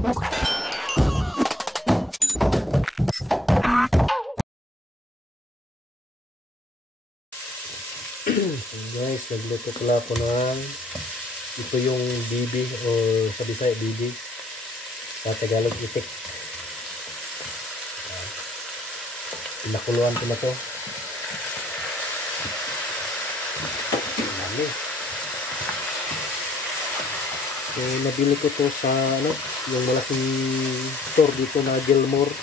Guys, nagluto pala ako ng ito yung bibi o sa Bisaya bibi, sa Tagalog itik. Pinakuluan ko na to. Dami. So, nabili ko to sa yung malaking store dito na Gilmore.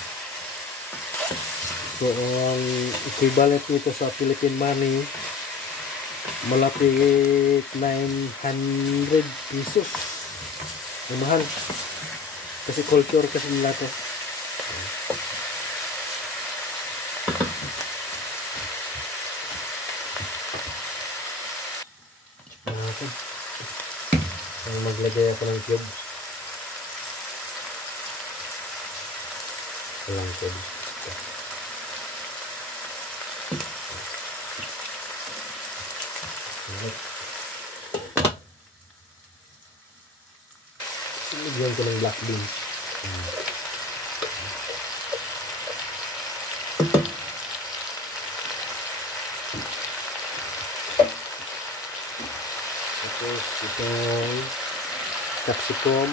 So, ang equivalent nito sa Philippine money, malapit 900 pesos. Mahal. Kasi culture kasi nila to. Maglagay ako ng cube. Walang cube. Sinigyan ko ng black beans. Tapos itong capsicum.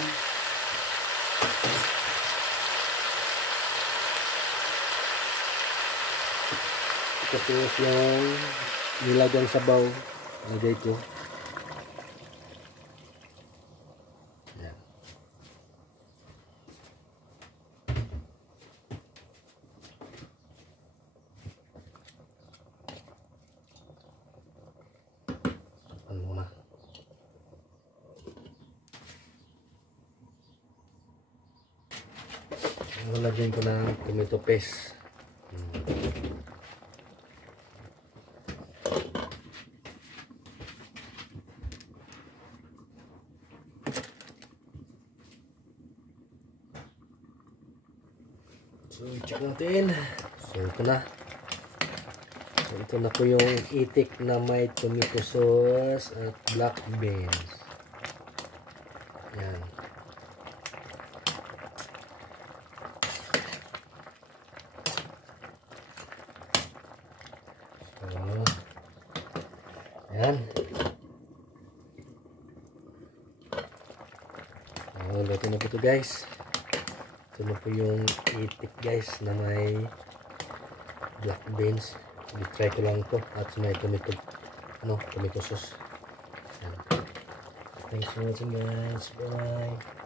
Tapos yung nilagang sabaw. Lagay ko. Yan. Ano muna. Lagyan ko ng tomato paste. So, check natin. So, ito na. So, ito na po yung itik na may tomato sauce at black beans. Yan. So, yan. So, luto na po ito, guys. Ito na po yung itik, guys, na may black beans. I-try ko lang ito at may tomato sauce. Yan. Thanks for watching, guys. Bye.